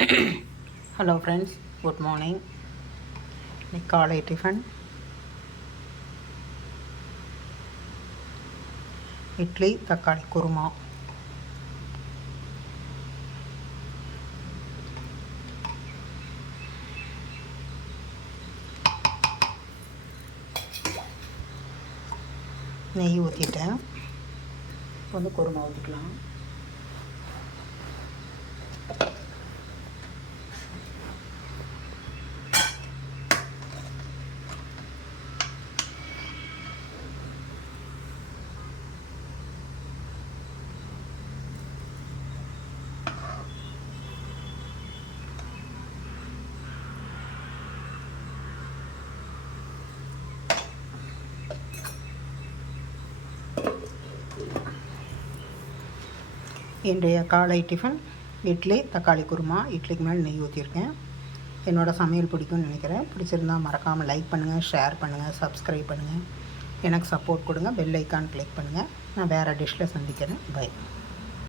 Hello friends, good morning. இன்னைக்கு காலை tiffin idli, தக்காளி குருமா. நெய் ஊற்றிட்டேன். இப்போ வந்து குருமா ஊற்றிக்கலாம். இன்றைய காலை டிஃபன் இட்லி, தக்காளி குருமா. இட்லிக்கு மேலே நெய் ஊற்றிருக்கேன். என்னோடய சமையல் பிடிக்கும்னு நினைக்கிறேன். பிடிச்சிருந்தால் மறக்காமல் லைக் பண்ணுங்கள், ஷேர் பண்ணுங்கள், சப்ஸ்கிரைப் பண்ணுங்கள். எனக்கு சப்போர்ட் கொடுங்க. பெல் ஐக்கான் கிளிக் பண்ணுங்கள். நான் வேறு டிஷ்ஷில் சந்திக்கிறேன். பை.